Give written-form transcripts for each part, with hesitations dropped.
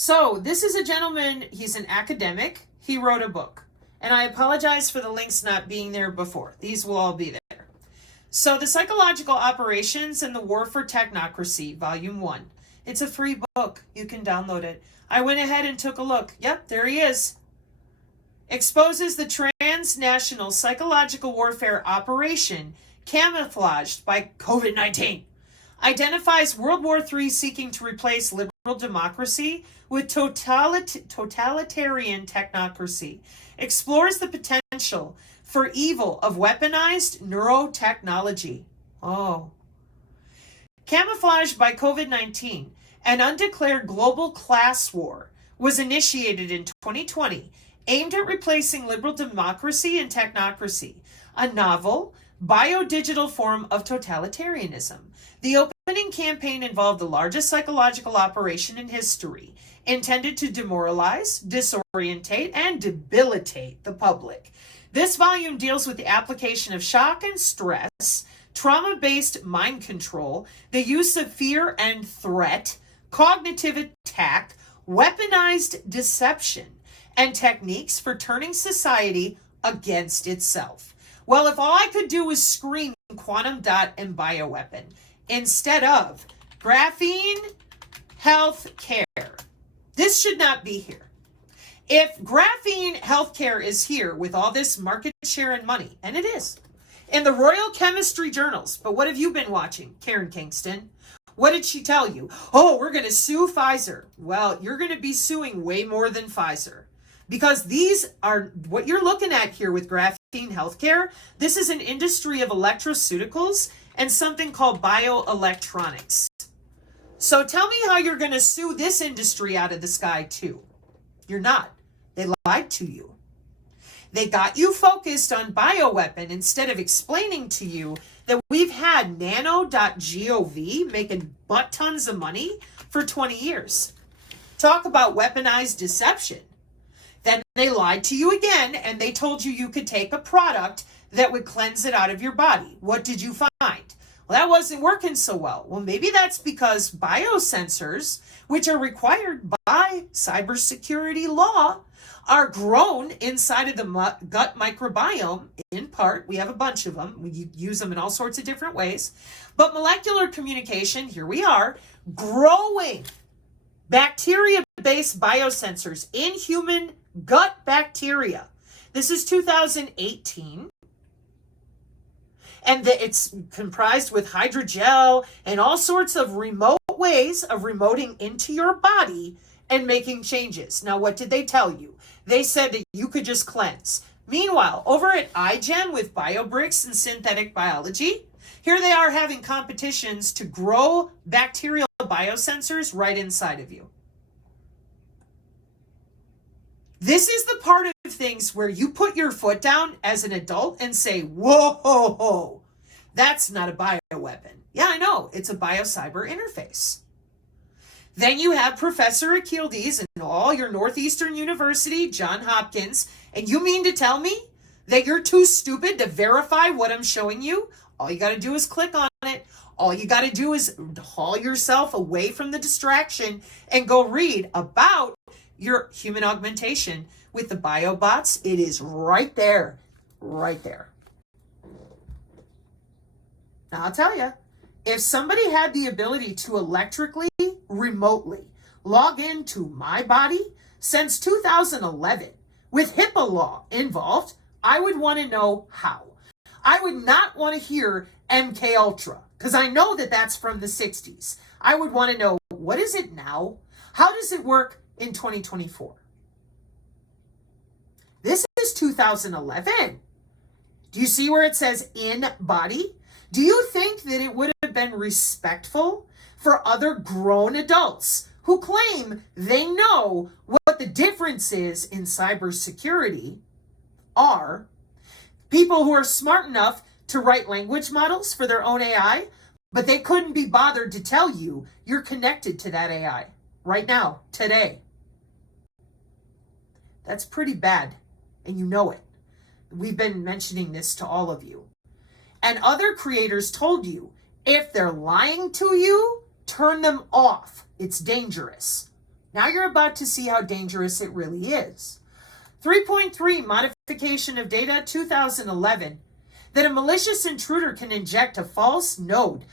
So this is a gentleman, he's an academic. He wrote a book. And I apologize for the links not being there before. These will all be there. So The Psychological Operations and the War for Technocracy, Volume 1. It's a free book. You can download it. I went ahead and took a look. Yep, there he is. Exposes the transnational psychological warfare operation camouflaged by COVID-19. Identifies World War III seeking to replace liberal democracy with totalitarian technocracy. Explores the potential for evil of weaponized neurotechnology. Oh. Camouflaged by COVID-19, an undeclared global class war was initiated in 2020, aimed at replacing liberal democracy and technocracy, a novel, biodigital form of totalitarianism. The opening campaign involved the largest psychological operation in history, intended to demoralize, disorientate, and debilitate the public. This volume deals with the application of shock and stress, trauma-based mind control, the use of fear and threat, cognitive attack, weaponized deception, and techniques for turning society against itself. Well, if all I could do was scream quantum dot and bioweapon instead of graphene health care, this should not be here. If graphene healthcare is here with all this market share and money, and it is, in the Royal Chemistry journals, but what have you been watching, Karen Kingston? What did she tell you? Oh, we're going to sue Pfizer. Well, you're going to be suing way more than Pfizer. Because these are, what you're looking at here with graphene healthcare, this is an industry of electroceuticals and something called bioelectronics. So tell me how you're going to sue this industry out of the sky too. You're not. They lied to you. They got you focused on bioweapon instead of explaining to you that we've had nano.gov making butt tons of money for 20 years. Talk about weaponized deception. Then they lied to you again and they told you you could take a product that would cleanse it out of your body. What did you find? Well, that wasn't working so well. Well, maybe that's because biosensors, which are required by cybersecurity law, are grown inside of the gut microbiome. In part, we have a bunch of them. We use them in all sorts of different ways. But molecular communication, here we are, growing bacteria-based biosensors in human gut bacteria. This is 2018. And it's comprised with hydrogel and all sorts of remote ways of remoting into your body and making changes. Now, what did they tell you? They said that you could just cleanse. Meanwhile, over at iGen with BioBricks and synthetic biology, here they are having competitions to grow bacterial biosensors right inside of you. This is the part of things where you put your foot down as an adult and say, whoa, that's not a bioweapon. Yeah, I know, it's a biocyber interface. Then you have Professor Akhildes and all your Northeastern University, John Hopkins, and you mean to tell me that you're too stupid to verify what I'm showing you? All you got to do is click on it. All you got to do is haul yourself away from the distraction and go read about your human augmentation with the biobots. It is right there, right there. Now, I'll tell you, if somebody had the ability to electrically, remotely log into my body since 2011 with HIPAA law involved, I would want to know how. I would not want to hear MK Ultra because I know that that's from the 60s. I would want to know, what is it now? How does it work in 2024? This is 2011. Do you see where it says in body? Do you think that it would have been respectful for other grown adults who claim they know what the differences in cybersecurity are, people who are smart enough to write language models for their own AI, but they couldn't be bothered to tell you you're connected to that AI right now, today? That's pretty bad, and you know it. We've been mentioning this to all of you. And other creators told you, if they're lying to you, turn them off. It's dangerous. Now you're about to see how dangerous it really is. 3.3 Modification of Data 2011, that a malicious intruder can inject a false node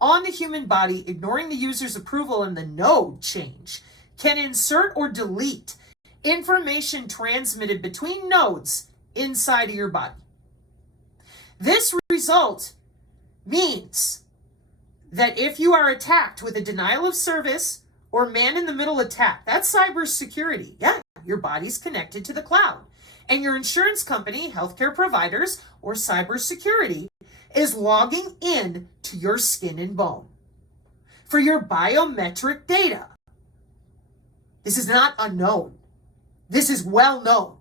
on the human body, ignoring the user's approval and the node change, can insert or delete information transmitted between nodes inside of your body. This result means that if you are attacked with a denial of service or man-in-the-middle attack, that's cybersecurity. Yeah, your body's connected to the cloud. And your insurance company, healthcare providers, or cybersecurity is logging in to your skin and bone for your biometric data. This is not unknown. This is well known.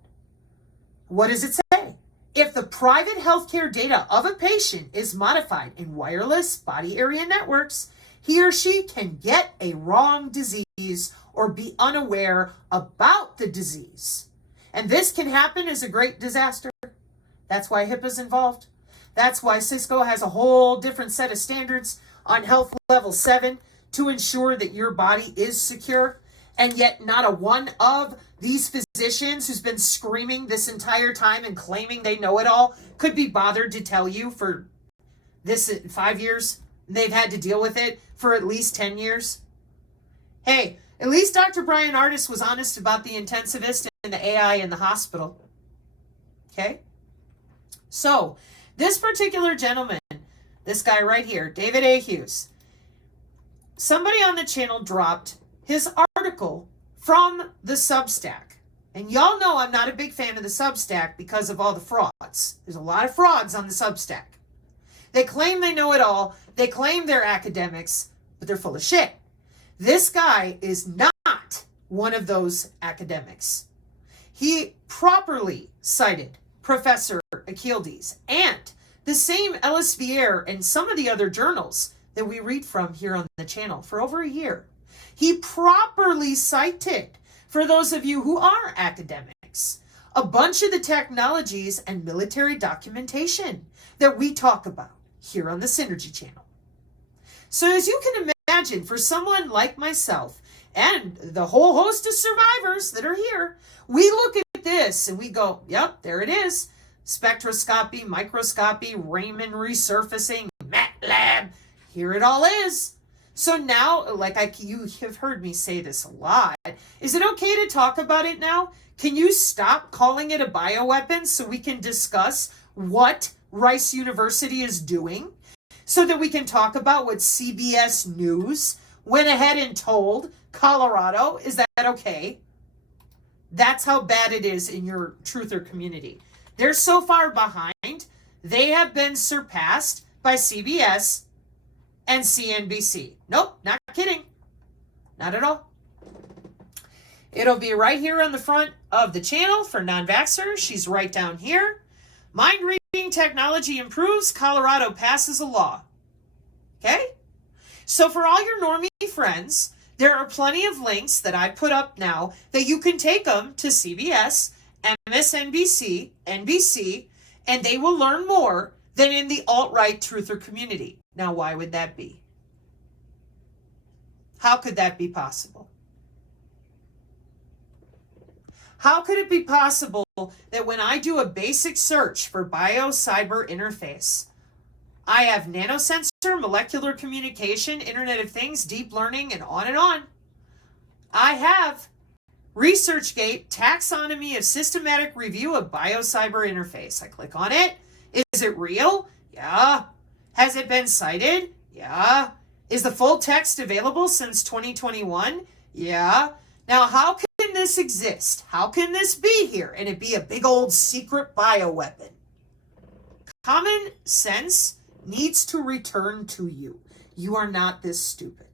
What does it say? If the private healthcare data of a patient is modified in wireless body area networks, he or she can get a wrong disease or be unaware about the disease. And this can happen as a great disaster. That's why HIPAA's involved. That's why Cisco has a whole different set of standards on health level 7 to ensure that your body is secure. And yet not a one of these physicians who's been screaming this entire time and claiming they know it all could be bothered to tell you for this 5 years. They've had to deal with it for at least 10 years. Hey, at least Dr. Brian Ardis was honest about the intensivist and the AI in the hospital. Okay? So, this particular gentleman, this guy right here, David A. Hughes, somebody on the channel dropped his article from the Substack. And y'all know I'm not a big fan of the Substack because of all the frauds. There's a lot of frauds on the Substack. They claim they know it all. They claim they're academics, but they're full of shit. This guy is not one of those academics. He properly cited Professor Akhildes and the same Elsevier and some of the other journals that we read from here on the channel for over a year. He properly cited, for those of you who are academics, a bunch of the technologies and military documentation that we talk about here on the Synergy channel. So as you can imagine, for someone like myself and the whole host of survivors that are here, we look at this and we go, yep, there it is. Spectroscopy, microscopy, Raman resurfacing, MATLAB, here it all is. So now, you have heard me say this a lot, is it okay to talk about it now? Can you stop calling it a bioweapon so we can discuss what Rice University is doing? So that we can talk about what CBS News went ahead and told Colorado? Is that okay? That's how bad it is in your truther community. They're so far behind, they have been surpassed by CBS and CNBC. Nope, not kidding. Not at all. It'll be right here on the front of the channel for non-vaxxers. She's right down here. Mind reading technology improves. Colorado passes a law. Okay? So for all your normie friends, there are plenty of links that I put up now that you can take them to CBS, MSNBC, NBC, and they will learn more than in the alt-right truther community. Now, why would that be? How could that be possible? How could it be possible that when I do a basic search for bio-cyber interface, I have nanosensor, molecular communication, Internet of Things, deep learning, and on, I have ResearchGate, taxonomy of systematic review of bio-cyber interface. I click on it. Is it real? Yeah. Has it been cited? Yeah. Is the full text available since 2021? Yeah. Now, how can this exist? How can this be here and it be a big old secret bioweapon? Common sense needs to return to you. You are not this stupid.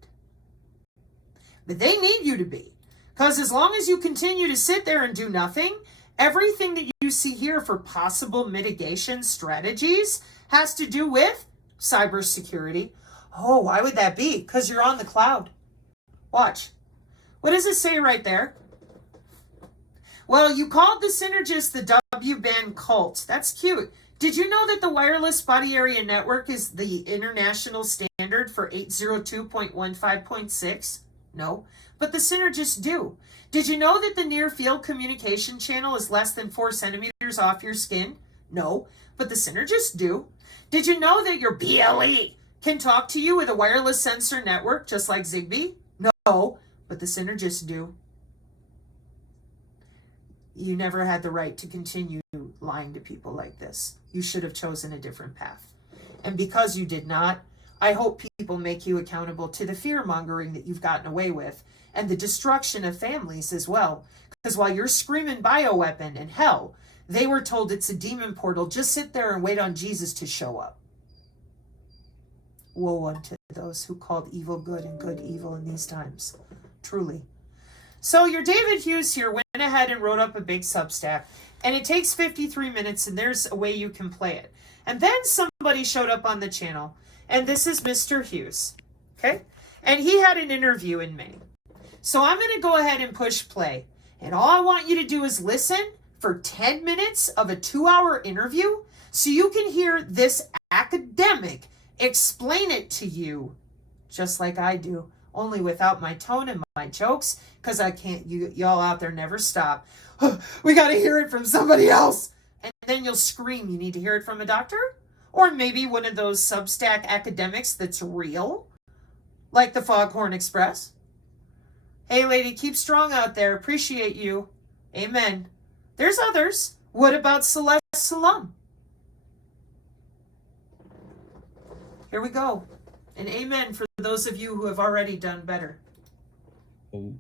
But they need you to be. Because as long as you continue to sit there and do nothing, everything that you see here for possible mitigation strategies has to do with cybersecurity. Oh, why would that be? Because you're on the cloud. Watch. What does it say right there? Well, you called the Synergist the W-band cult. That's cute. Did you know that the Wireless Body Area Network is the international standard for 802.15.6? No, but the synergists do. Did you know that the near field communication channel is less than 4 centimeters off your skin? No, but the synergists do. Did you know that your BLE can talk to you with a wireless sensor network just like Zigbee? No, but the synergists do. You never had the right to continue lying to people like this. You should have chosen a different path. And because you did not, I hope people make you accountable to the fear-mongering that you've gotten away with and the destruction of families as well. Because while you're screaming bioweapon and hell, they were told it's a demon portal. Just sit there and wait on Jesus to show up. Woe unto those who called evil good and good evil in these times. Truly. So your David Hughes here went ahead and wrote up a big Substack. And it takes 53 minutes, and there's a way you can play it. And then somebody showed up on the channel. And this is Mr. Hughes. Okay? And he had an interview in May. So I'm going to go ahead and push play. And all I want you to do is listen for 10 minutes of a 2-hour interview so you can hear this academic explain it to you just like I do, only without my tone and my jokes, because I can't, y'all out there never stop. We got to hear it from somebody else. And then you'll scream, you need to hear it from a doctor? Or maybe one of those Substack academics that's real, like the Foghorn Express. Hey, lady, keep strong out there. Appreciate you. Amen. There's others. What about Celeste Salum? Here we go. And amen for those of you who have already done better.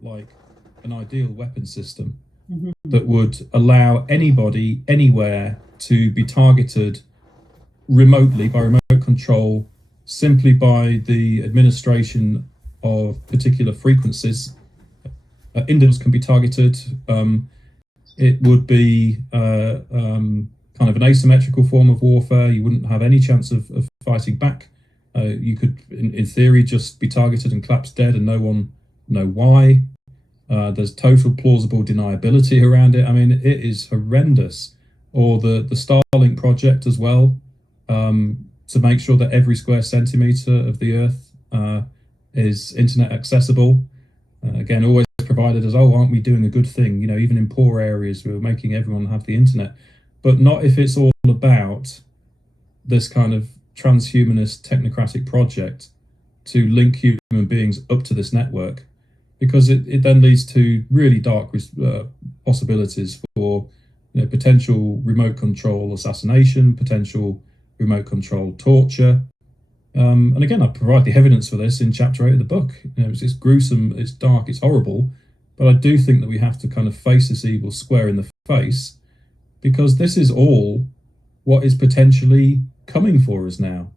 Like an ideal weapon system that would allow anybody, anywhere, to be targeted remotely by remote control, simply by the administration of particular frequencies. Individuals can be targeted. It would be kind of an asymmetrical form of warfare. You wouldn't have any chance of fighting back. You could, in theory, just be targeted and collapse dead and no one know why. There's total plausible deniability around it. I mean, it is horrendous. Or the Starlink project as well, to make sure that every square centimetre of the Earth is internet accessible. Again, always provided as, oh, aren't we doing a good thing? You know, even in poor areas, we're making everyone have the internet. But not if it's all about this kind of transhumanist technocratic project to link human beings up to this network, because it then leads to really dark possibilities for, you know, potential remote control assassination, potential remote control torture. And again, I provide the evidence for this in chapter 8 of the book. You know, it's gruesome, it's dark, it's horrible, but I do think that we have to kind of face this evil square in the face, because this is all what is potentially coming for us now.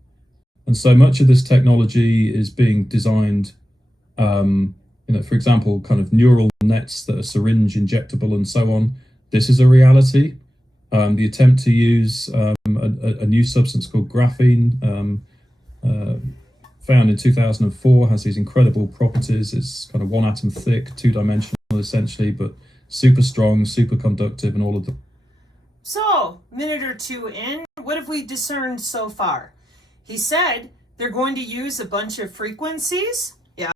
And so much of this technology is being designed, you know, for example, kind of neural nets that are syringe injectable and so on. This is a reality. The attempt to use a new substance called graphene, found in 2004, has these incredible properties. It's kind of 1 atom thick, 2-dimensional essentially, but super strong, super conductive, and all of the. So, minute or two in, what have we discerned so far? He said they're going to use a bunch of frequencies. Yeah?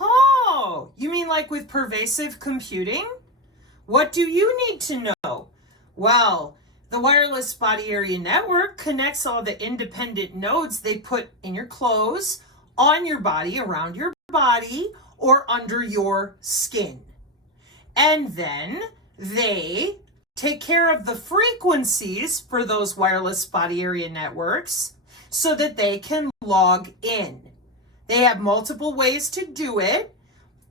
Oh, you mean like with pervasive computing? What do you need to know? Well, the wireless body area network connects all the independent nodes they put in your clothes, on your body, around your body, or under your skin. And then they take care of the frequencies for those wireless body area networks so that they can log in. They have multiple ways to do it: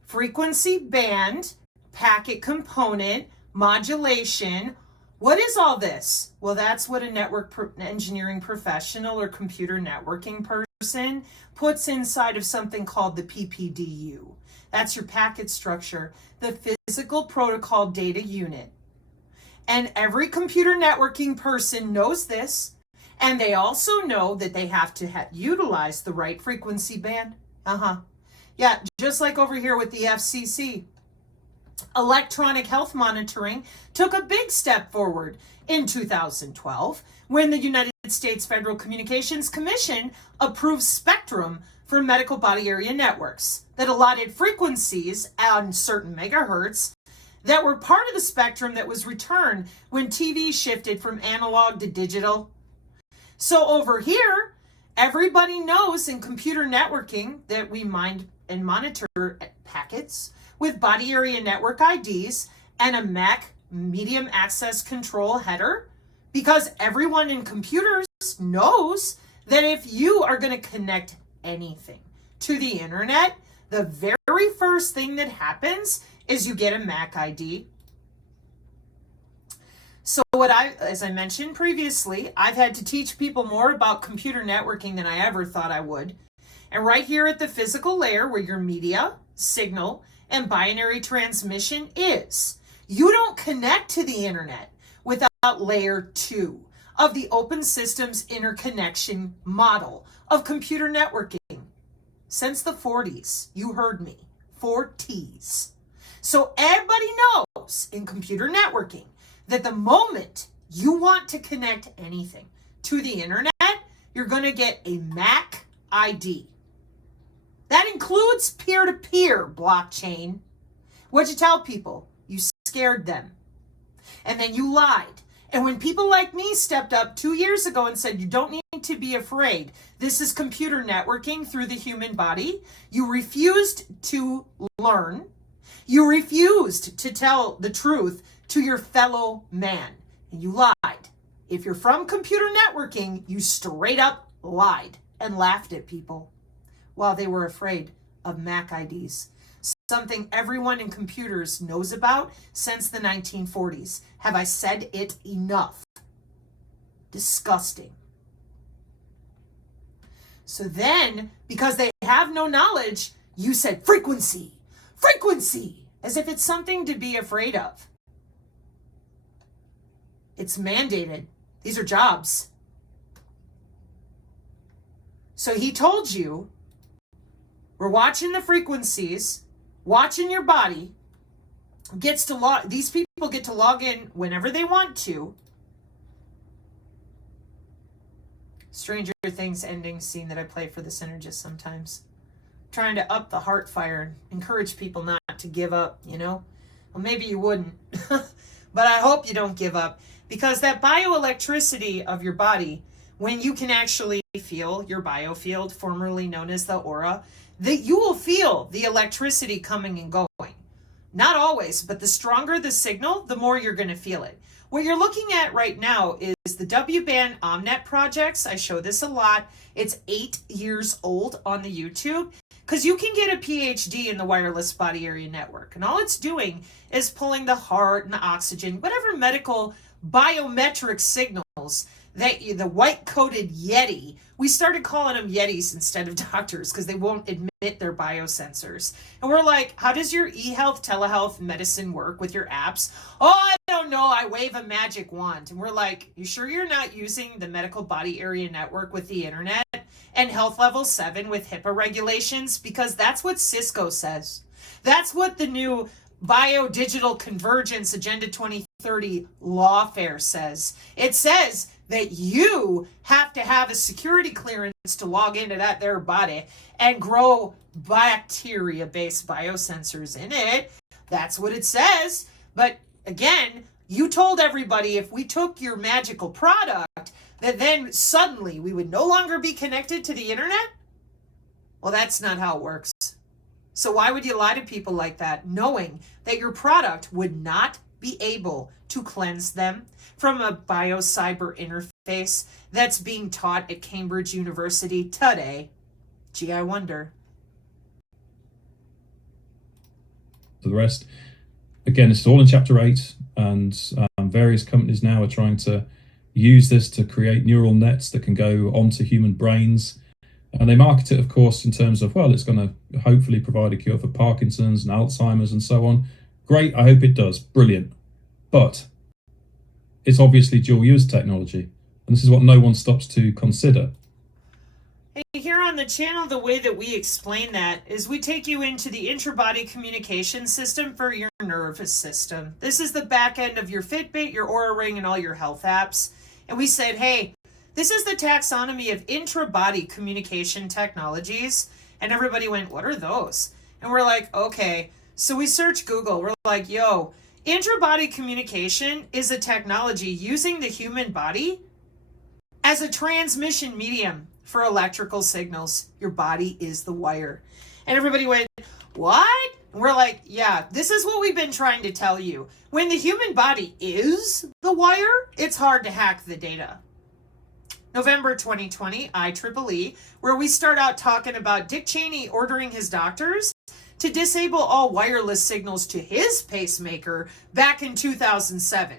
frequency band, packet component, modulation. What is all this? Well, that's what a network engineering professional or computer networking person puts inside of something called the PPDU. That's your packet structure, the physical protocol data unit. And every computer networking person knows this, and they also know that they have to utilize the right frequency band. Yeah, just like over here with the FCC. Electronic health monitoring took a big step forward in 2012 when the United States Federal Communications Commission approved spectrum for medical body area networks that allotted frequencies on certain megahertz that were part of the spectrum that was returned when TV shifted from analog to digital. So over here, everybody knows in computer networking that we mind and monitor packets with body area network IDs and a MAC medium access control header, because everyone in computers knows that if you are going to connect anything to the internet, the very first thing that happens is you get a MAC ID. So as I mentioned previously, I've had to teach people more about computer networking than I ever thought I would. And right here at the physical layer where your media, signal, and binary transmission is, you don't connect to the internet without layer 2 of the open systems interconnection model of computer networking. Since the 40s, you heard me, 4 T's. So everybody knows in computer networking that the moment you want to connect anything to the internet, you're going to get a MAC ID. That includes peer-to-peer blockchain. What'd you tell people? You scared them. And then you lied. And when people like me stepped up 2 years ago and said, you don't need to be afraid, this is computer networking through the human body, you refused to learn. You refused to tell the truth to your fellow man. And you lied. If you're from computer networking, you straight up lied and laughed at people while they were afraid of MAC IDs. Something everyone in computers knows about since the 1940s. Have I said it enough? Disgusting. So then, because they have no knowledge, you said frequency, frequency, as if it's something to be afraid of. It's mandated. These are jobs. So he told you, we're watching the frequencies, watching your body, these people get to log in whenever they want to. Stranger Things ending scene that I play for the Synergist sometimes. Trying to up the heart fire and encourage people not to give up, you know? Well, maybe you wouldn't. But I hope you don't give up. Because that bioelectricity of your body, when you can actually feel your biofield, formerly known as the aura, that you will feel the electricity coming and going. Not always, but the stronger the signal, the more you're going to feel it. What you're looking at right now is the W-band Omnet projects. I show this a lot. It's 8 years old on the YouTube, because you can get a PhD in the wireless body area network. And all it's doing is pulling the heart and the oxygen, whatever medical biometric signals that the white-coated Yeti, we started calling them Yetis instead of doctors because they won't admit their biosensors. And we're like, how does your e-health, telehealth, medicine work with your apps? Oh, I don't know. I wave a magic wand. And we're like, you sure you're not using the medical body area network with the internet and health level 7 with HIPAA regulations? Because that's what Cisco says. That's what the new Bio-Digital Convergence Agenda 2030 lawfare says. It says that you have to have a security clearance to log into that there body and grow bacteria-based biosensors in it. That's what it says. But again, you told everybody if we took your magical product, that then suddenly we would no longer be connected to the internet? Well, that's not how it works. So why would you lie to people like that, knowing that your product would not be able to cleanse them from a biocyber interface that's being taught at Cambridge University today? Gee, I wonder. For the rest, again, it's all in Chapter 8, and various companies now are trying to use this to create neural nets that can go onto human brains. And they market it, of course, in terms of, well, it's going to hopefully provide a cure for Parkinson's and Alzheimer's and so on. Great, I hope it does. Brilliant. But it's obviously dual-use technology. And this is what no one stops to consider. Hey, here on the channel, the way that we explain that is we take you into the intra-body communication system for your nervous system. This is the back end of your Fitbit, your Oura Ring, and all your health apps. And we said, hey, this is the taxonomy of intra-body communication technologies. And everybody went, what are those? And we're like, okay. So we search Google. We're like, yo, intra-body communication is a technology using the human body as a transmission medium for electrical signals. Your body is the wire. And everybody went, what? And we're like, yeah, this is what we've been trying to tell you. When the human body is the wire, it's hard to hack the data. November 2020, IEEE, where we start out talking about Dick Cheney ordering his doctors to disable all wireless signals to his pacemaker back in 2007.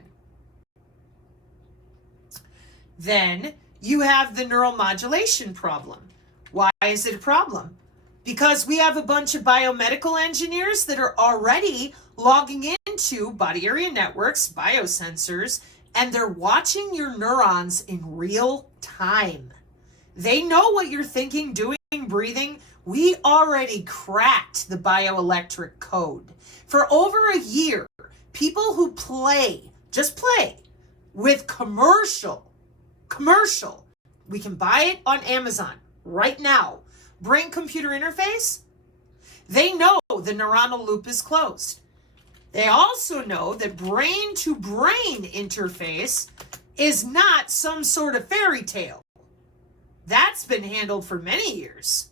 Then you have the neuromodulation problem. Why is it a problem? Because we have a bunch of biomedical engineers that are already logging into body area networks, biosensors, and they're watching your neurons in real time. They know what you're thinking, doing, breathing. We already cracked the bioelectric code. For over a year, people who just play with commercial, we can buy it on Amazon right now, brain computer interface, they know the neuronal loop is closed. They also know that brain to brain interface is not some sort of fairy tale. That's been handled for many years.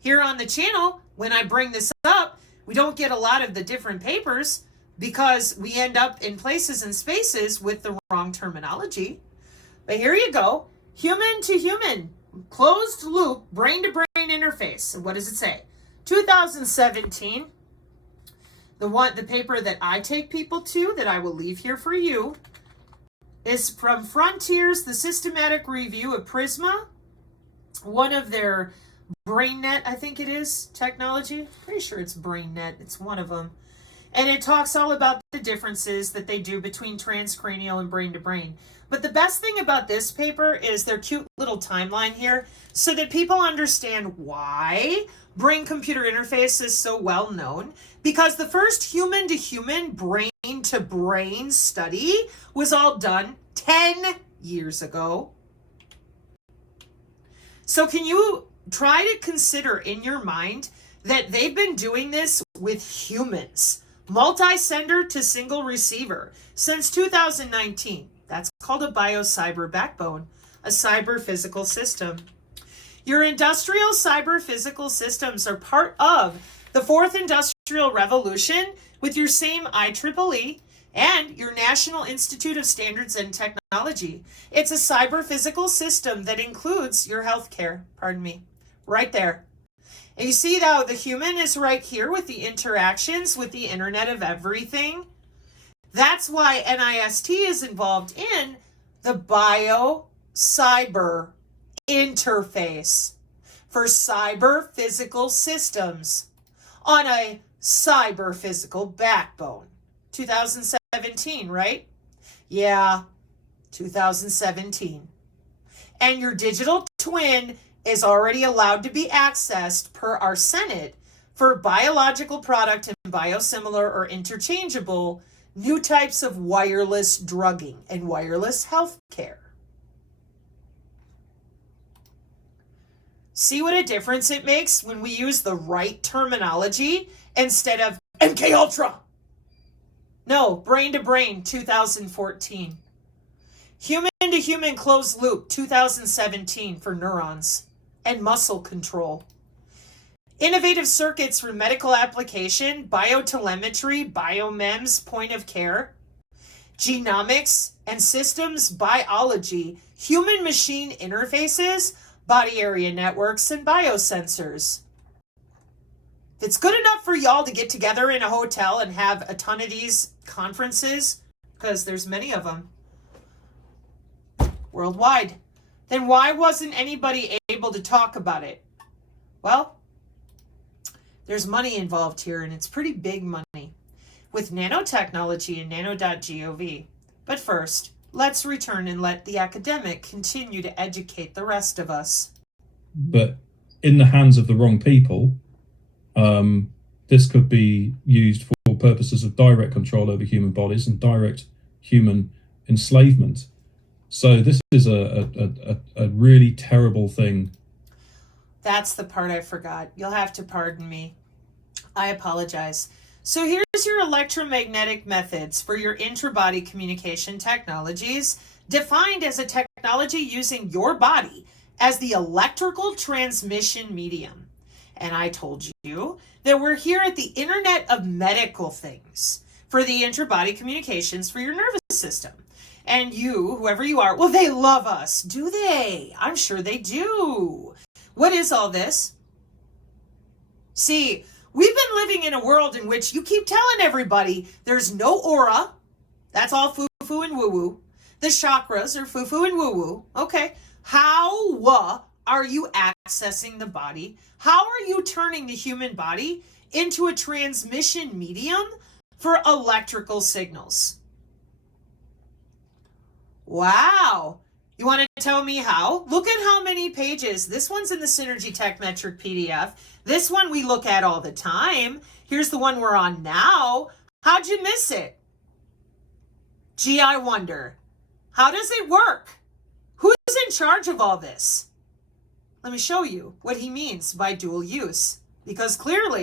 Here on the channel, when I bring this up, we don't get a lot of the different papers because we end up in places and spaces with the wrong terminology. But here you go. Human to human, closed loop, brain to brain interface. And what does it say? 2017. The paper that I take people to, that I will leave here for you, is from Frontiers, the Systematic Review of Prisma, one of their BrainNet, I think it is, technology. Pretty sure it's BrainNet. It's one of them. And it talks all about the differences that they do between transcranial and brain to brain. But the best thing about this paper is their cute little timeline here so that people understand why brain computer interface is so well known. Because the first human to human, brain to brain study was all done 10 years ago. So can you try to consider in your mind that they've been doing this with humans, multi-sender to single receiver, since 2019. That's called a biocyber backbone, a cyber physical system. Your industrial cyber physical systems are part of the fourth industrial revolution with your same IEEE and your National Institute of Standards and Technology. It's a cyber physical system that includes your healthcare, right there. And you see how the human is right here with the interactions with the Internet of Everything. That's why NIST is involved in the bio-cyber interface for cyber physical systems on a cyber physical backbone. 2017, right? Yeah, 2017. And your digital twin is already allowed to be accessed per our Senate for biological product and biosimilar or interchangeable new types of wireless drugging and wireless health care. See what a difference it makes when we use the right terminology instead of MK Ultra. No, brain to brain, 2014. Human to human closed loop, 2017 for neurons and muscle control. Innovative circuits for medical application, biotelemetry, biomems, point of care, genomics and systems biology, human-machine interfaces, body area networks, and biosensors. If it's good enough for y'all to get together in a hotel and have a ton of these conferences, because there's many of them worldwide, then why wasn't anybody able to talk about it? Well, there's money involved here, and it's pretty big money with nanotechnology and nano.gov. But first, let's return and let the academic continue to educate the rest of us. But in the hands of the wrong people, this could be used for purposes of direct control over human bodies and direct human enslavement. So this is a really terrible thing That's the part I forgot. You'll have to pardon me. I apologize. So here's your electromagnetic methods for your intra-body communication technologies, defined as a technology using your body as the electrical transmission medium. And I told you that we're here at the Internet of Medical Things for the intra-body communications for your nervous system. And you, whoever you are, well, they love us. Do they? I'm sure they do. What is all this? See, we've been living in a world in which you keep telling everybody there's no aura. That's all foo-foo and woo-woo. The chakras are foo-foo and woo-woo. Okay. How are you accessing the body? How are you turning the human body into a transmission medium for electrical signals? Wow. You want to tell me how? Look at how many pages. This one's in the Synergy Tech Metric PDF. This one we look at all the time. Here's the one we're on now. How'd you miss it? Gee, I wonder. How does it work? Who's in charge of all this? Let me show you what he means by dual use. Because clearly,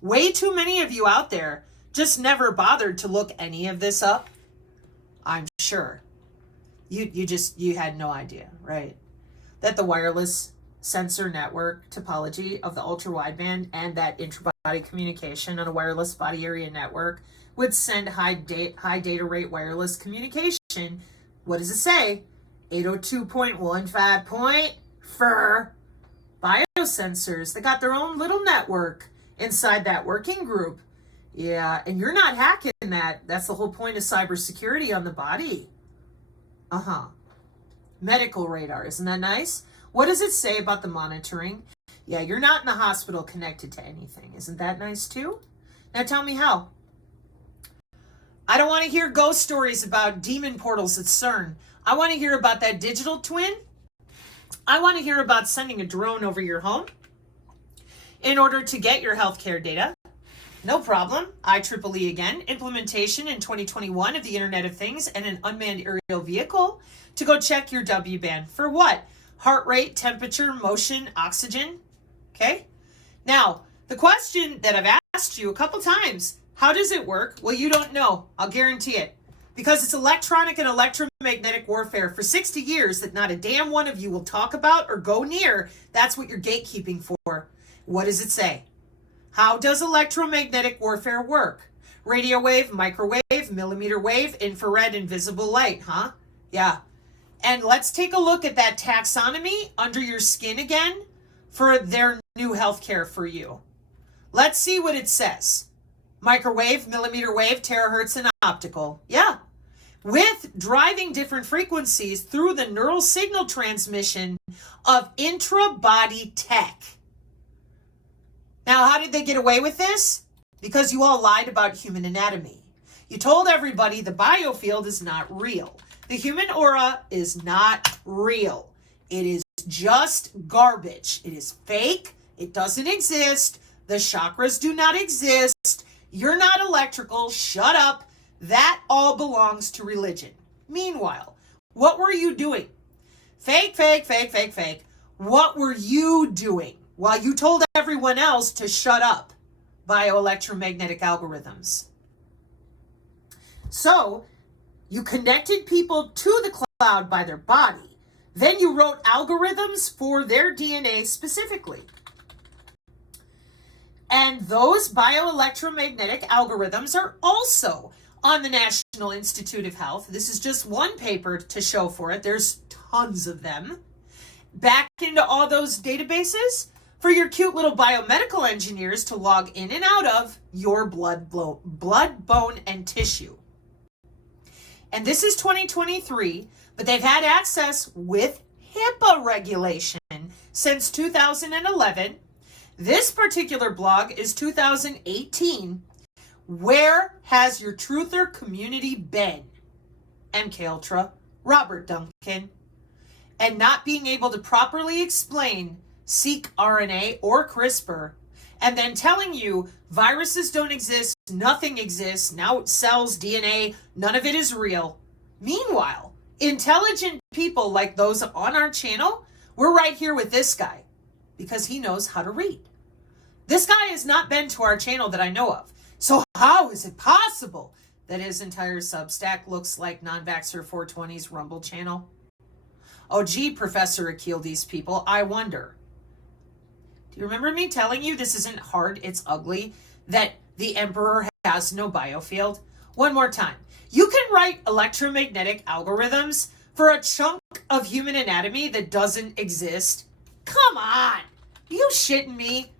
way too many of you out there just never bothered to look any of this up. I'm sure. You had no idea, right? That the wireless sensor network topology of the ultra-wideband and that intra-body communication on a wireless body area network would send high data rate wireless communication. What does it say? 802.15 biosensors. They got their own little network inside that working group. Yeah, and you're not hacking that. That's the whole point of cybersecurity on the body. Medical radar, isn't that nice? What does it say about the monitoring? Yeah, you're not in the hospital connected to anything. Isn't that nice too? Now tell me how. I don't want to hear ghost stories about demon portals at CERN. I want to hear about that digital twin. I want to hear about sending a drone over your home in order to get your healthcare data. No problem. IEEE again. Implementation in 2021 of the Internet of Things and an unmanned aerial vehicle to go check your W-band. For what? Heart rate, temperature, motion, oxygen. Okay? Now, the question that I've asked you a couple times, how does it work? Well, you don't know. I'll guarantee it. Because it's electronic and electromagnetic warfare for 60 years that not a damn one of you will talk about or go near. That's what you're gatekeeping for. What does it say? How does electromagnetic warfare work? Radio wave, microwave, millimeter wave, infrared, and visible light, huh? Yeah. And let's take a look at that taxonomy under your skin again for their new healthcare for you. Let's see what it says. Microwave, millimeter wave, terahertz, and optical. Yeah. With driving different frequencies through the neural signal transmission of intra-body tech. Now, how did they get away with this? Because you all lied about human anatomy. You told everybody the biofield is not real. The human aura is not real. It is just garbage. It is fake. It doesn't exist. The chakras do not exist. You're not electrical. Shut up. That all belongs to religion. Meanwhile, what were you doing? Fake, fake, fake, fake, fake. What were you doing while you told everyone else to shut up? Bioelectromagnetic algorithms. So, you connected people to the cloud by their body. Then you wrote algorithms for their DNA specifically. And those bioelectromagnetic algorithms are also on the National Institute of Health. This is just one paper to show for it. There's tons of them. Back into all those databases for your cute little biomedical engineers to log in and out of your blood, bone, and tissue. And this is 2023, but they've had access with HIPAA regulation since 2011. This particular blog is 2018. Where has your truther community been? MK Ultra, Robert Duncan, and not being able to properly explain seq-RNA or CRISPR, and then telling you viruses don't exist, nothing exists, now cells, DNA, none of it is real. Meanwhile, intelligent people like those on our channel, we're right here with this guy because he knows how to read. This guy has not been to our channel that I know of. So how is it possible that his entire Substack looks like Non-Vaxxer 420's Rumble channel? Oh, gee, Professor Achilles people, I wonder. Do you remember me telling you this isn't hard, it's ugly, that the Emperor has no biofield? One more time. You can write electromagnetic algorithms for a chunk of human anatomy that doesn't exist? Come on! Are you shitting me?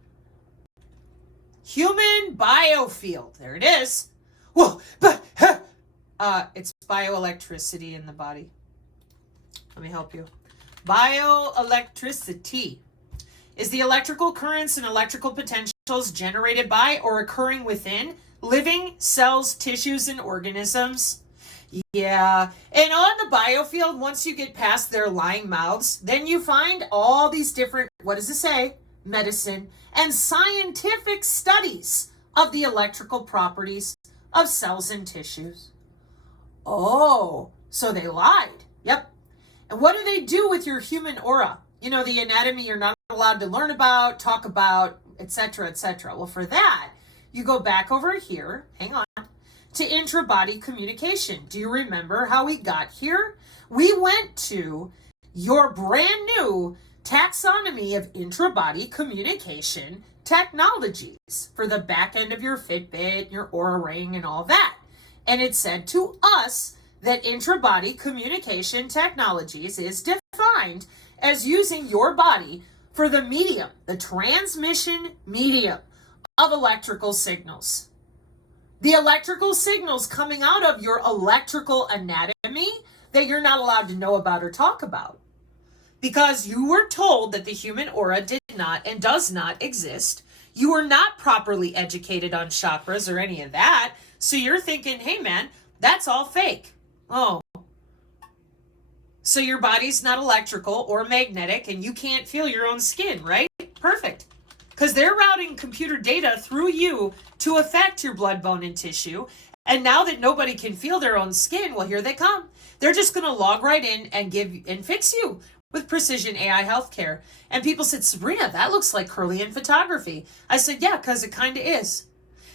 Human biofield. There it is. Whoa, but it's bioelectricity in the body. Let me help you. Bioelectricity is the electrical currents and electrical potentials generated by or occurring within living cells, tissues, and organisms. Yeah. And on the biofield, once you get past their lying mouths, then you find all these different, what does it say? Medicine and scientific studies of the electrical properties of cells and tissues. Oh, so they lied. Yep. And what do they do with your human aura? You know, the anatomy you're not allowed to learn about, talk about, etc., etc. Well, for that, you go back over here, hang on, to intra-body communication. Do you remember how we got here? We went to your brand new taxonomy of intra-body communication technologies for the back end of your Fitbit, your Oura Ring, and all that. And it said to us that intra-body communication technologies is defined as using your body for the medium, the transmission medium of electrical signals. The electrical signals coming out of your electrical anatomy that you're not allowed to know about or talk about. Because you were told that the human aura did not and does not exist. You were not properly educated on chakras or any of that. So you're thinking, hey man, that's all fake. Oh. So your body's not electrical or magnetic and you can't feel your own skin, right? Perfect. Because they're routing computer data through you to affect your blood, bone, and tissue. And now that nobody can feel their own skin, well, here they come. They're just going to log right in and fix you with precision AI healthcare. And people said, Sabrina, that looks like Kirlian photography. I said, yeah, because it kind of is.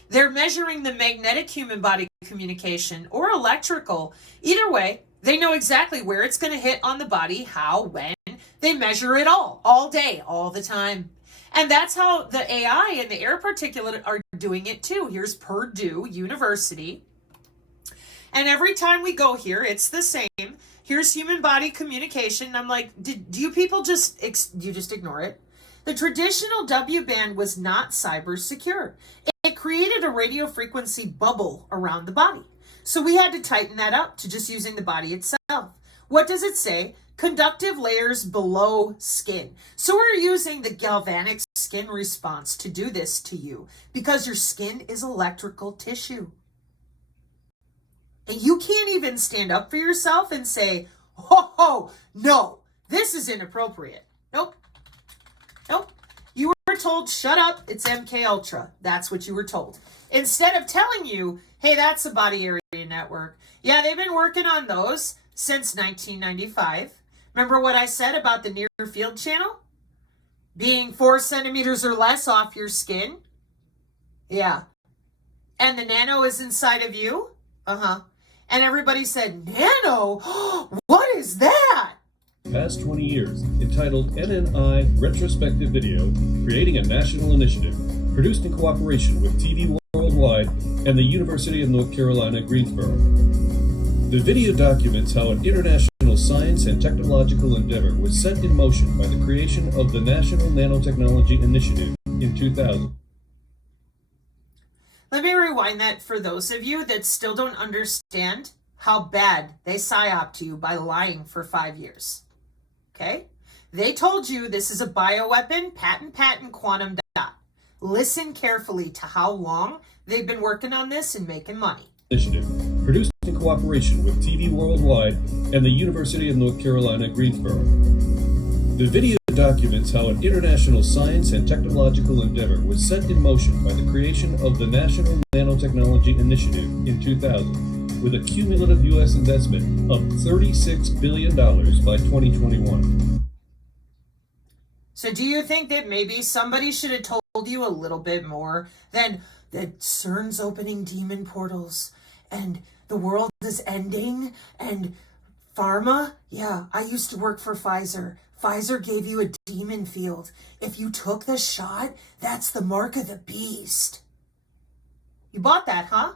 They're measuring the magnetic human body communication or electrical. Either way, they know exactly where it's going to hit on the body, how, when. They measure it all day, all the time. And that's how the AI and the air particulate are doing it too. Here's Purdue University. And every time we go here, it's the same. Here's human body communication. And I'm like, do you people just ignore it? The traditional W-band was not cyber secure. It created a radio frequency bubble around the body. So we had to tighten that up to just using the body itself. What does it say? Conductive layers below skin. So we're using the galvanic skin response to do this to you because your skin is electrical tissue. And you can't even stand up for yourself and say, oh, no, this is inappropriate. Nope. You were told, shut up, it's MK Ultra. That's what you were told. Instead of telling you, hey, that's a body area network. Yeah, they've been working on those since 1995. Remember what I said about the near field channel? Being 4 centimeters or less off your skin? Yeah. And the nano is inside of you? Uh-huh. And everybody said, nano? What is that? Past 20 years, entitled NNI Retrospective Video, creating a national initiative, produced in cooperation with TV Worldwide and the University of North Carolina, Greensboro. The video documents how an international science and technological endeavor was set in motion by the creation of the National Nanotechnology Initiative in 2000. Let me rewind that for those of you that still don't understand how bad they psyoped you by lying for 5 years. Okay? They told you this is a bioweapon, patent, quantum dot. Listen carefully to how long they've been working on this and making money. Initiative, produced in cooperation with TV Worldwide and the University of North Carolina, Greensboro. The video documents how an international science and technological endeavor was set in motion by the creation of the National Nanotechnology Initiative in 2000, with a cumulative U.S. investment of $36 billion by 2021. So do you think that maybe somebody should have told you a little bit more than that CERN's opening demon portals and the world is ending and pharma? Yeah, I used to work for Pfizer. Pfizer gave you a demon field. If you took the shot, that's the mark of the beast. You bought that, huh?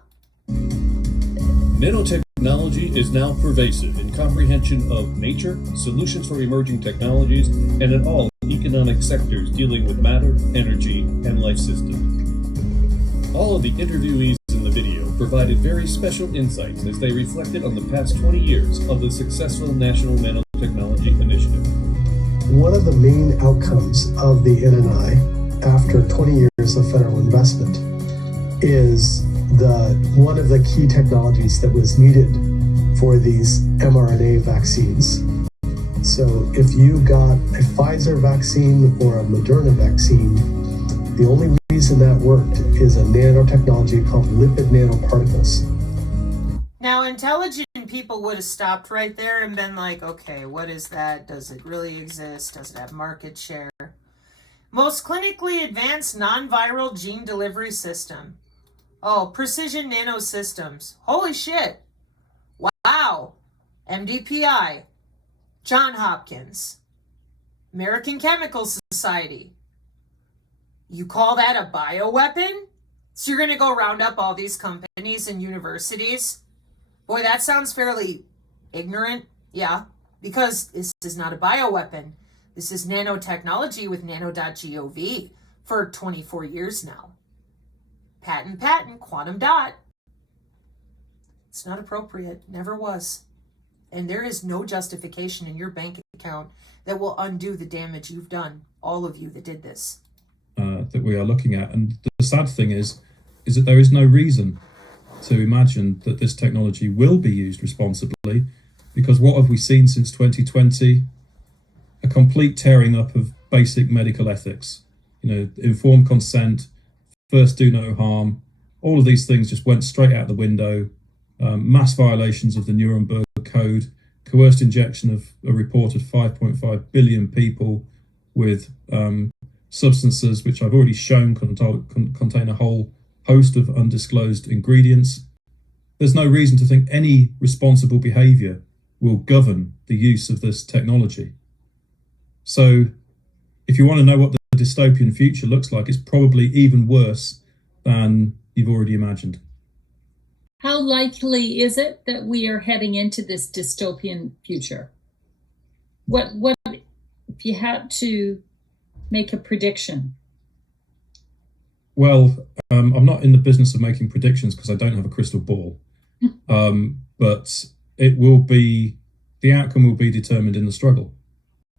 Nanotechnology is now pervasive in comprehension of nature, solutions for emerging technologies, and in all economic sectors dealing with matter, energy, and life systems. All of the interviewees in the video provided very special insights as they reflected on the past 20 years of the successful National Nanotechnology Initiative. One of the main outcomes of the NNI after 20 years of federal investment is one of the key technologies that was needed for these mRNA vaccines. So if you got a Pfizer vaccine or a Moderna vaccine, the only reason that worked is a nanotechnology called lipid nanoparticles. Now, intelligent people would have stopped right there and been like, okay, what is that? Does it really exist? Does it have market share? Most clinically advanced non-viral gene delivery system. Oh, precision nanosystems. Holy shit. Wow. MDPI. John Hopkins. American Chemical Society. You call that a bioweapon? So you're going to go round up all these companies and universities? Boy, that sounds fairly ignorant. Yeah, because this is not a bioweapon. This is nanotechnology with nano.gov for 24 years now. Patent, quantum dot. It's not appropriate. Never was. And there is no justification in your bank account that will undo the damage you've done. All of you that did this. That we are looking at. And the sad thing is that there is no reason to imagine that this technology will be used responsibly, because what have we seen since 2020? A complete tearing up of basic medical ethics. Informed consent, first do no harm, all of these things just went straight out the window. Mass violations of the Nuremberg Code, coerced injection of a reported 5.5 billion people with substances which I've already shown contain a whole host of undisclosed ingredients. There's no reason to think any responsible behavior will govern the use of this technology. So if you want to know what the dystopian future looks like, it's probably even worse than you've already imagined. How likely is it that we are heading into this dystopian future? What if you had to make a prediction? Well, I'm not in the business of making predictions because I don't have a crystal ball. But the outcome will be determined in the struggle.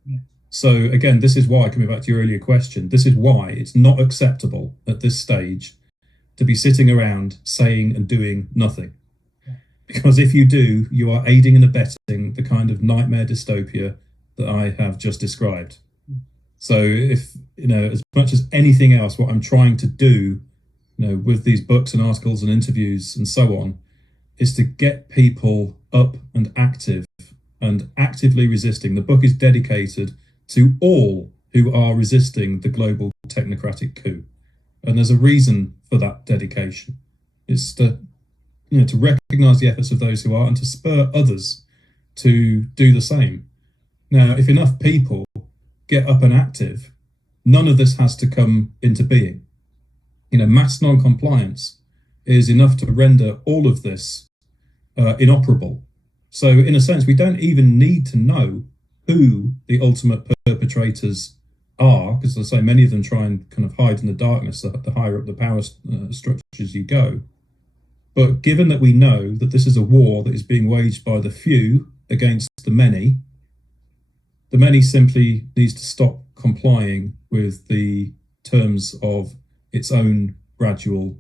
Yeah. So again, this is why, coming back to your earlier question, this is why it's not acceptable at this stage to be sitting around saying and doing nothing. Yeah. Because if you do, you are aiding and abetting the kind of nightmare dystopia that I have just described. So if, as much as anything else, what I'm trying to do, with these books and articles and interviews and so on, is to get people up and active and actively resisting. The book is dedicated to all who are resisting the global technocratic coup. And there's a reason for that dedication. It's to recognize the efforts of those who are and to spur others to do the same. Now, if enough people get up and active, none of this has to come into being. Mass non-compliance is enough to render all of this inoperable. So in a sense, we don't even need to know who the ultimate perpetrators are, because as I say, many of them try and kind of hide in the darkness the higher up the power structures you go. But given that we know that this is a war that is being waged by the few against the many simply needs to stop complying with the terms of its own gradual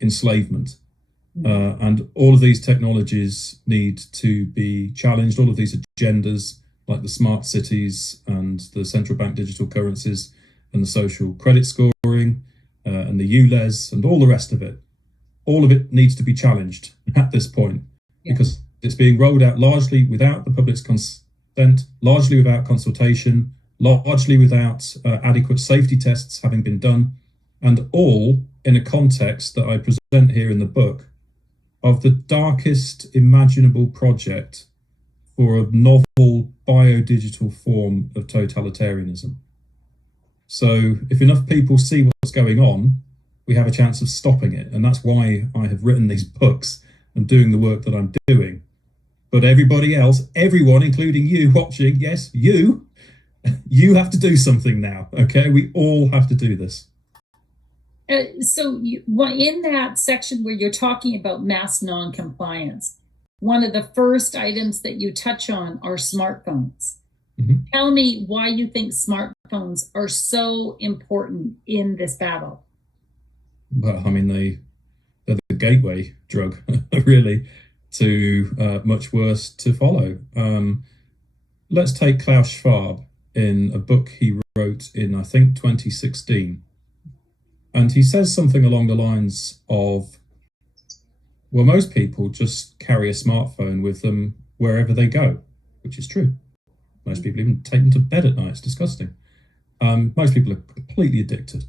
enslavement. And all of these technologies need to be challenged. All of these agendas, like the smart cities and the central bank digital currencies and the social credit scoring and the ULEZ and all the rest of it, all of it needs to be challenged at this point, because it's being rolled out largely without the public's consent, largely without consultation, largely without adequate safety tests having been done, and all in a context that I present here in the book of the darkest imaginable project for a novel biodigital form of totalitarianism. So if enough people see what's going on, we have a chance of stopping it. And that's why I have written these books and doing the work that I'm doing. But everybody else, everyone, including you watching, yes, you have to do something now, okay? We all have to do this. So in that section where you're talking about mass non-compliance, one of the first items that you touch on are smartphones. Mm-hmm. Tell me why you think smartphones are so important in this battle. Well, I mean, they're the gateway drug, really, to much worse to follow. Let's take Klaus Schwab in a book he wrote in, I think, 2016. And he says something along the lines of, well, most people just carry a smartphone with them wherever they go, which is true. Most people even take them to bed at night. It's disgusting. Most people are completely addicted.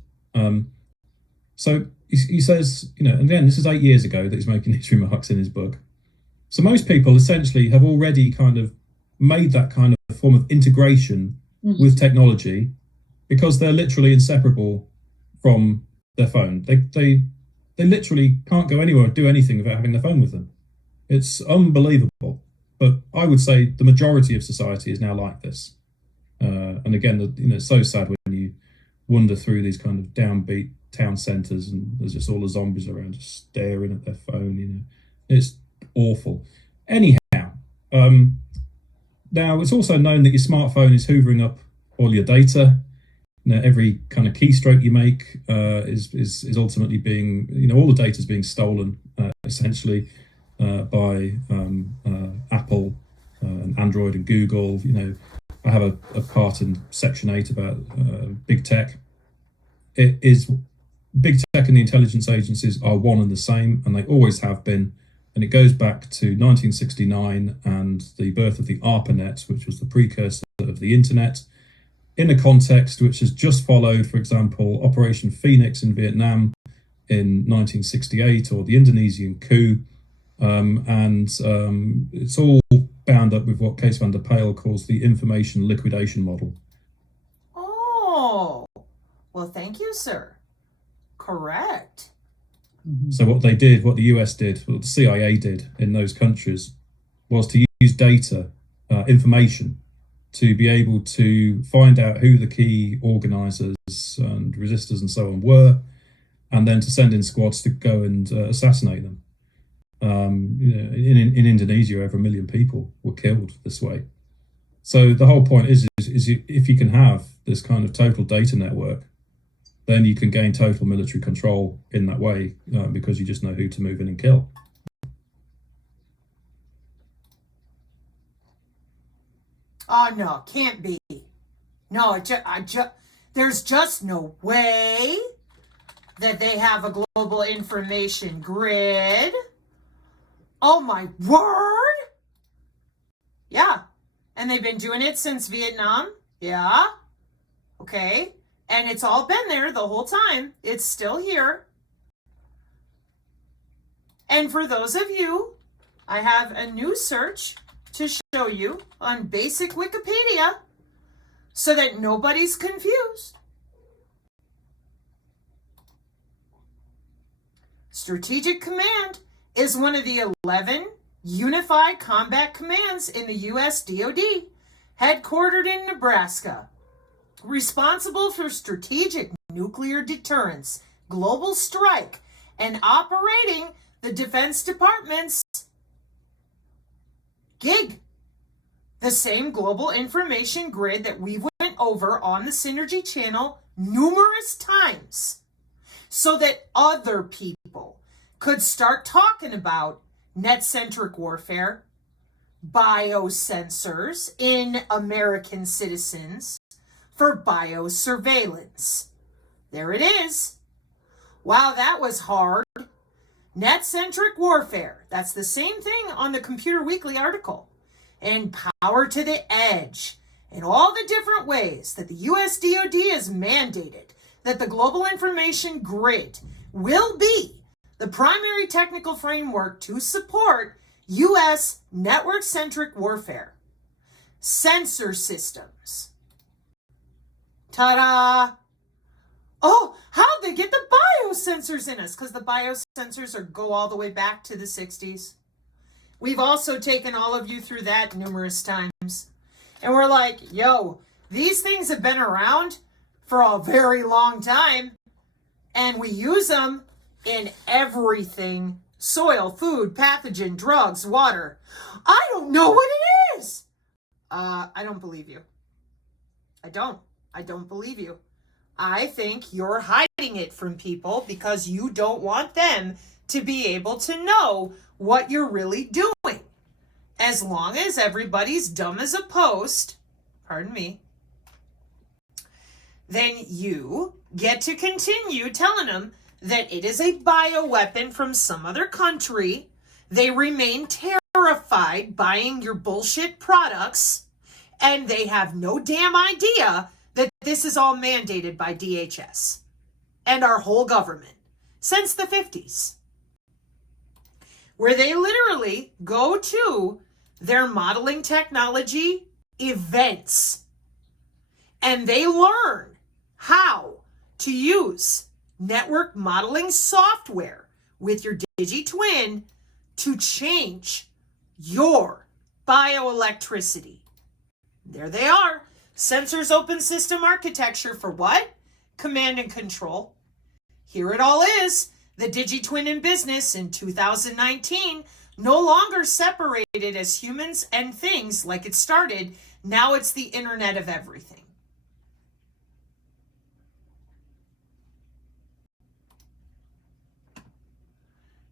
So he says, you know, and again, this is 8 years ago that he's making these remarks in his book. So most people essentially have already kind of made that kind of form of integration with technology because they're literally inseparable from their phone. They literally can't go anywhere or do anything without having their phone with them. It's unbelievable. But I would say the majority of society is now like this. And again, you know, it's so sad when you wander through these kind of downbeat town centres and there's just all the zombies around just staring at their phone, you know. It's awful. Anyhow, now it's also known that your smartphone is hoovering up all your data. You know, every kind of keystroke you make is ultimately being, you know, all the data is being stolen essentially by Apple and Android and Google. You know, I have a part in Section 8 about big tech. It is big tech and the intelligence agencies are one and the same, and they always have been. And it goes back to 1969 and the birth of the ARPANET, which was the precursor of the internet, in a context which has just followed, for example, Operation Phoenix in Vietnam in 1968, or the Indonesian coup. It's all bound up with what Kees van der Pijl calls the information liquidation model. Oh, well, thank you, sir. Correct. So what they did, what the US did, what the CIA did in those countries was to use data, information, to be able to find out who the key organisers and resistors and so on were, and then to send in squads to go and assassinate them. You know, in Indonesia, over 1 million people were killed this way. So the whole point is if you can have this kind of total data network, then you can gain total military control in that way because you just know who to move in and kill. Oh, no, can't be. No, there's just no way that they have a global information grid. Oh, my word. Yeah. And they've been doing it since Vietnam. Yeah. Okay. And it's all been there the whole time. It's still here. And for those of you, I have a new search to show you on basic Wikipedia so that nobody's confused. Strategic Command is one of the 11 unified combat commands in the U.S. DoD, headquartered in Nebraska, responsible for strategic nuclear deterrence, global strike, and operating the Defense Department's gig. The same global information grid that we went over on the Synergy channel numerous times so that other people could start talking about net-centric warfare, biosensors in American citizens for biosurveillance. There it is. Wow, that was hard. Net-centric warfare. That's the same thing on the Computer Weekly article. And power to the edge. in all the different ways that the US DoD has mandated that the Global Information Grid will be the primary technical framework to support US network-centric warfare. Sensor systems. Ta-da! Oh, how'd they get the biosensors in us? Because the biosensors go all the way back to the 60s. We've also taken all of you through that numerous times. And we're like, yo, these things have been around for a very long time. And we use them in everything. Soil, food, pathogen, drugs, water. I don't know what it is. I don't believe you. I don't believe you. I think you're hiding it from people because you don't want them to be able to know what you're really doing. As long as everybody's dumb as a post, pardon me, then you get to continue telling them that it is a bioweapon from some other country. They remain terrified buying your bullshit products, and they have no damn idea that this is all mandated by DHS and our whole government since the 50s, where they literally go to their modeling technology events and they learn how to use network modeling software with your DigiTwin to change your bioelectricity. There they are. Sensors open system architecture for what? Command and control. Here it all is. The DigiTwin in business in 2019, no longer separated as humans and things like it started. Now it's the Internet of everything.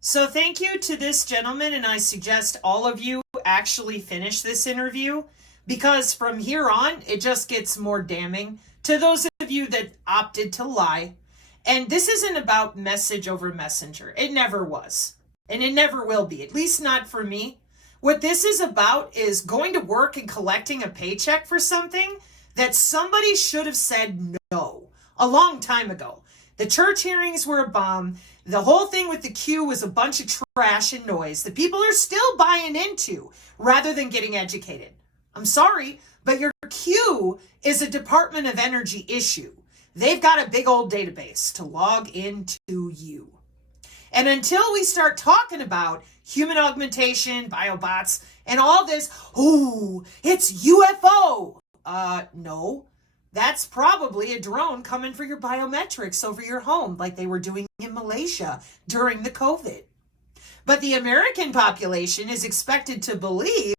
So thank you to this gentleman, and I suggest all of you actually finish this interview, because from here on, it just gets more damning to those of you that opted to lie. And this isn't about message over messenger. It never was. And it never will be, at least not for me. What this is about is going to work and collecting a paycheck for something that somebody should have said no a long time ago. The church hearings were a bomb. The whole thing with the Q was a bunch of trash and noise that people are still buying into rather than getting educated. I'm sorry, but your Q is a Department of Energy issue. They've got a big old database to log into you. And until we start talking about human augmentation, biobots, and all this, oh, it's UFO. No, that's probably a drone coming for your biometrics over your home like they were doing in Malaysia during the COVID. But the American population is expected to believe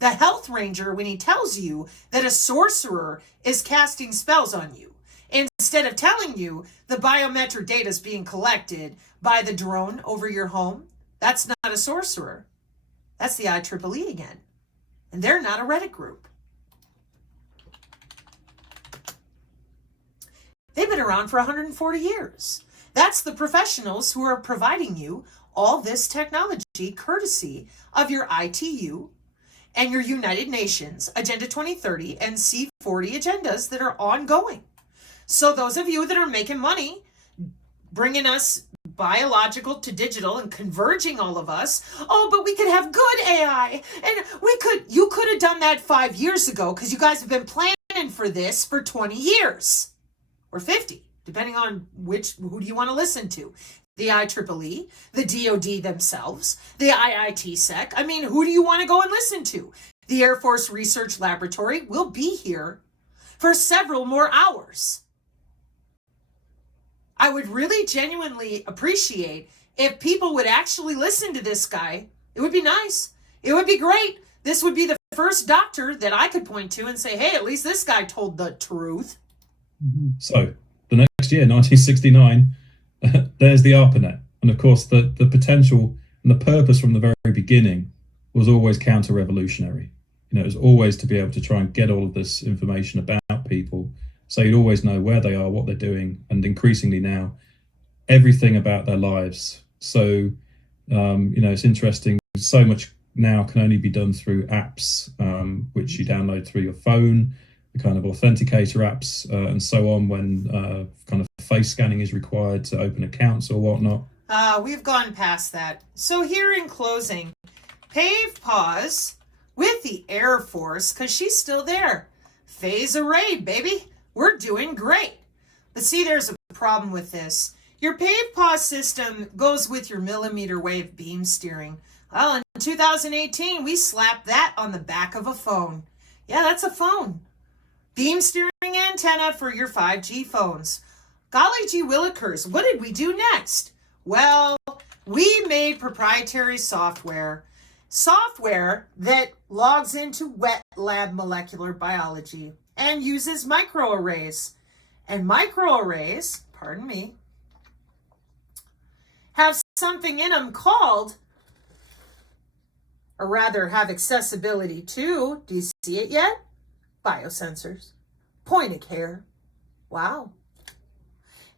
the health ranger when he tells you that a sorcerer is casting spells on you, instead of telling you the biometric data is being collected by the drone over your home. That's not a sorcerer. That's the IEEE again. And they're not a Reddit group. They've been around for 140 years. That's the professionals who are providing you all this technology courtesy of your ITU and your United Nations Agenda 2030 and C40 agendas that are ongoing. So those of you that are making money, bringing us biological to digital and converging all of us, oh, but we could have good AI, and you could have done that 5 years ago because you guys have been planning for this for 20 years or 50, depending on who do you want to listen to. The IEEE, the DoD themselves, the IITSec. I mean, who do you want to go and listen to? The Air Force Research Laboratory will be here for several more hours. I would really genuinely appreciate if people would actually listen to this guy. It would be nice. It would be great. This would be the first doctor that I could point to and say, hey, at least this guy told the truth. So the next year, 1969, there's the ARPANET. And of course, the potential and the purpose from the very beginning was always counter-revolutionary. It was always to be able to try and get all of this information about people, so you'd always know where they are, what they're doing, and increasingly now, everything about their lives. So, it's interesting. So much now can only be done through apps, which you download through your phone. the kind of authenticator apps and so on when kind of face scanning is required to open accounts or whatnot. We've gone past that. So here in closing, PAVE pause with the Air Force, because she's still there. Phase array, baby. We're doing great. But see, there's a problem with this. Your PAVE pause system goes with your millimeter wave beam steering. Well, in 2018, we slapped that on the back of a phone. Yeah, that's a phone. Beam steering antenna for your 5G phones. Golly gee willikers, what did we do next? Well, we made proprietary software that logs into wet lab molecular biology and uses microarrays. And microarrays, pardon me, have something in them called, or rather have accessibility to, do you see it yet? Biosensors. Point of care. Wow.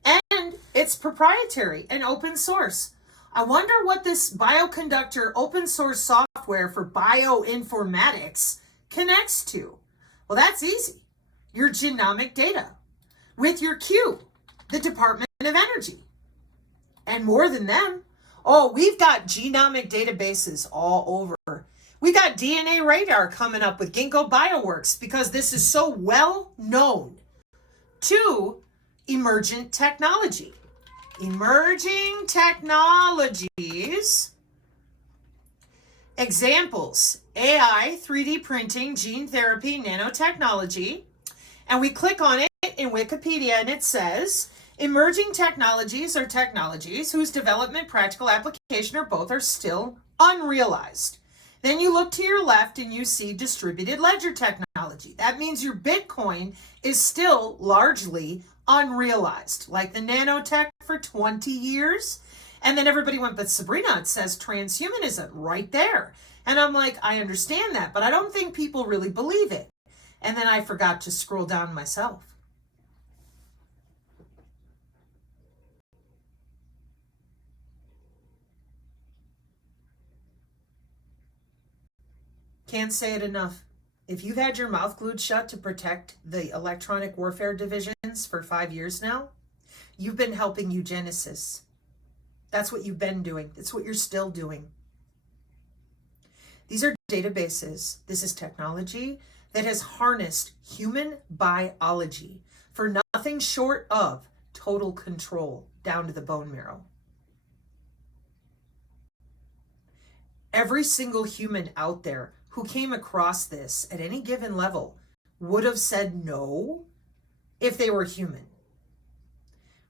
And it's proprietary and open source. I wonder what this bioconductor open source software for bioinformatics connects to. Well, that's easy. Your genomic data with your Q, the Department of Energy. And more than them, oh, we've got genomic databases all over. We got DNA Radar coming up with Ginkgo Bioworks because this is so well known to emergent technology. Emerging technologies. Examples: AI, 3D printing, gene therapy, nanotechnology. And we click on it in Wikipedia and it says, emerging technologies are technologies whose development, practical application, or both are still unrealized. Then you look to your left and you see distributed ledger technology. That means your Bitcoin is still largely unrealized, like the nanotech for 20 years. And then everybody went, but Sabrina, it says transhumanism right there. And I'm like, I understand that, but I don't think people really believe it. And then I forgot to scroll down myself. Can't say it enough. If you've had your mouth glued shut to protect the electronic warfare divisions for 5 years now, you've been helping eugenicists. That's what you've been doing. It's what you're still doing. These are databases. This is technology that has harnessed human biology for nothing short of total control down to the bone marrow. Every single human out there who came across this at any given level would have said no if they were human.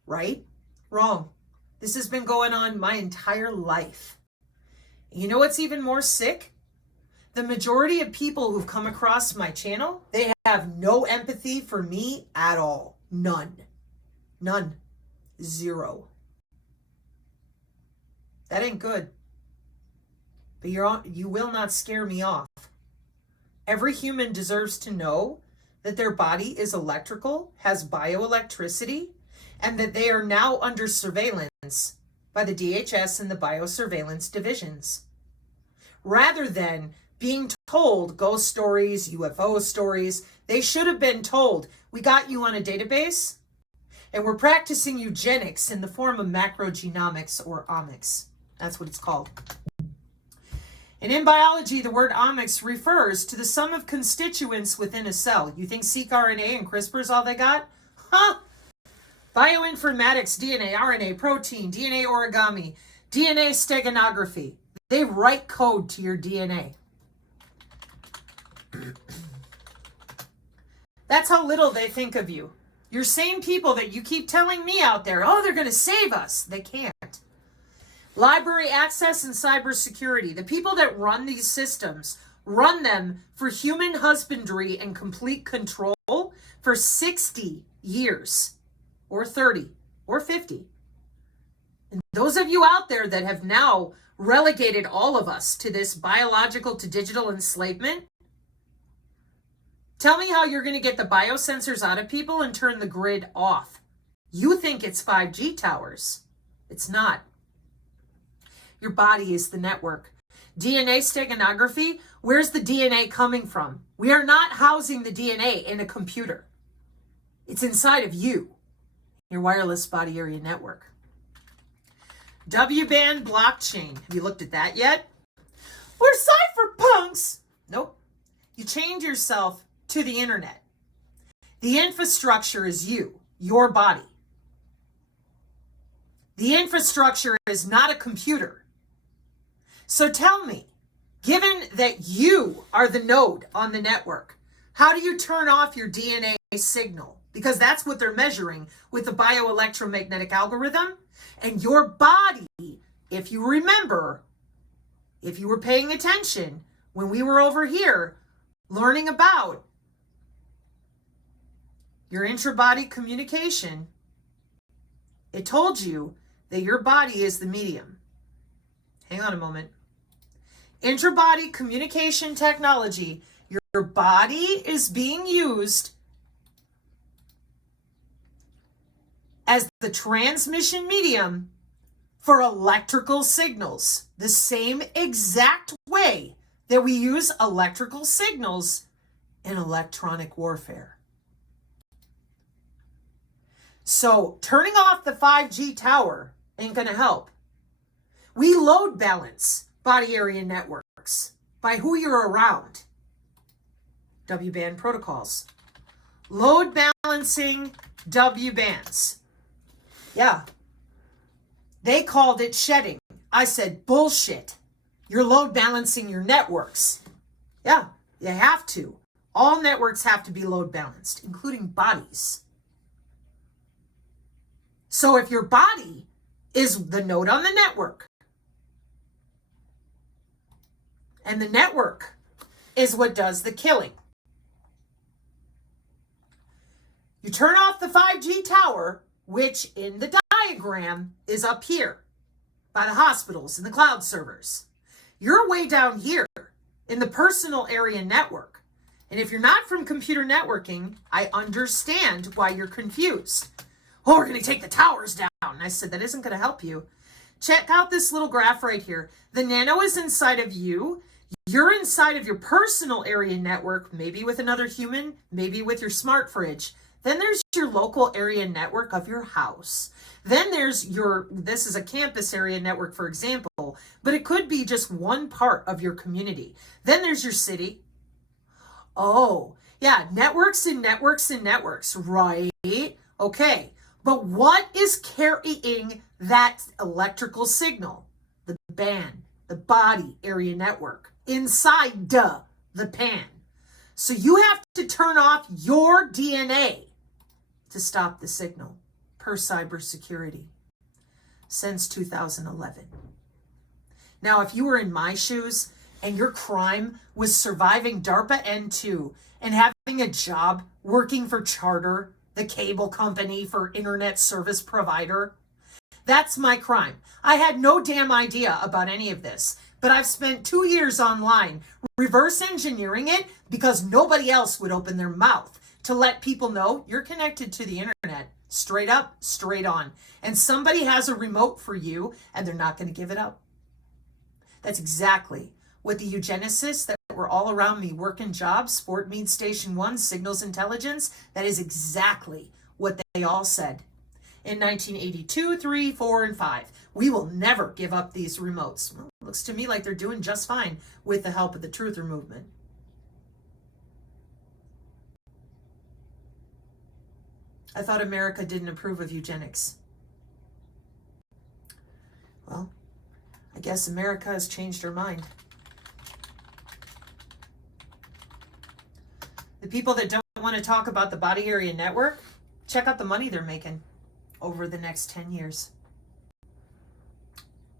Right? Wrong. This has been going on my entire life. You know what's even more sick? The majority of people who've come across my channel, they have no empathy for me at all. None. None. Zero. That ain't good. But you will not scare me off. Every human deserves to know that their body is electrical, has bioelectricity, and that they are now under surveillance by the DHS and the biosurveillance divisions. Rather than being told ghost stories, UFO stories, they should have been told, we got you on a database, and we're practicing eugenics in the form of macrogenomics or omics. That's what it's called. And in biology, the word omics refers to the sum of constituents within a cell. You think seq-RNA and CRISPR is all they got? Huh? Bioinformatics, DNA, RNA, protein, DNA origami, DNA steganography. They write code to your DNA. That's how little they think of you. Your same people that you keep telling me out there, oh, they're going to save us. They can't. Library access and cybersecurity. The people that run these systems run them for human husbandry and complete control for 60 years or 30 or 50. And those of you out there that have now relegated all of us to this biological to digital enslavement, tell me how you're going to get the biosensors out of people and turn the grid off. You think it's 5G towers. It's not. Your body is the network. DNA steganography, where's the DNA coming from? We are not housing the DNA in a computer. It's inside of you, your wireless body area network. W-band blockchain. Have you looked at that yet? We're cypherpunks. Nope. You change yourself to the internet. The infrastructure is you, your body. The infrastructure is not a computer. So tell me, given that you are the node on the network, how do you turn off your DNA signal? Because that's what they're measuring with the bioelectromagnetic algorithm. And your body, if you remember, if you were paying attention when we were over here learning about your intra-body communication, it told you that your body is the medium. Hang on a moment. Intra-body communication technology, your body is being used as the transmission medium for electrical signals, the same exact way that we use electrical signals in electronic warfare. So turning off the 5G tower ain't gonna help. We load balance body area networks by who you're around. W-band protocols. Load balancing W-bands. Yeah. They called it shedding. I said, bullshit. You're load balancing your networks. Yeah, you have to. All networks have to be load balanced, including bodies. So if your body is the node on the network, and the network is what does the killing, you turn off the 5G tower, which in the diagram is up here by the hospitals and the cloud servers. You're way down here in the personal area network. And if you're not from computer networking, I understand why you're confused. Oh, we're going to take the towers down. And I said, that isn't going to help you. Check out this little graph right here. The nano is inside of you. You're inside of your personal area network, maybe with another human, maybe with your smart fridge. Then there's your local area network of your house. Then there's this is a campus area network, for example, but it could be just one part of your community. Then there's your city. Oh, yeah, networks and networks and networks, right? Okay, but what is carrying that electrical signal? The band, the body area network, inside the PAN. So you have to turn off your DNA to stop the signal, per cybersecurity, since 2011. Now, if you were in my shoes and your crime was surviving DARPA N2 and having a job working for Charter, the cable company for internet service provider, that's my crime. I had no damn idea about any of this, but I've spent 2 years online reverse engineering it because nobody else would open their mouth to let people know you're connected to the internet, straight up, straight on. And somebody has a remote for you and they're not going to give it up. That's exactly what the eugenicists that were all around me working jobs, Fort Meade Station 1, Signals Intelligence, that is exactly what they all said. In 1982, 3, 4, and 5. We will never give up these remotes. Well, it looks to me like they're doing just fine with the help of the truther movement. I thought America didn't approve of eugenics. Well, I guess America has changed her mind. The people that don't want to talk about the body area network, check out the money they're making over the next 10 years.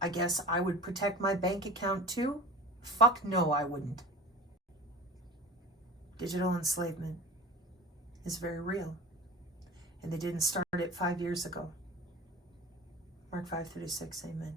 I guess I would protect my bank account too? Fuck no, I wouldn't. Digital enslavement is very real. And they didn't start it 5 years ago. Mark 5:36, amen.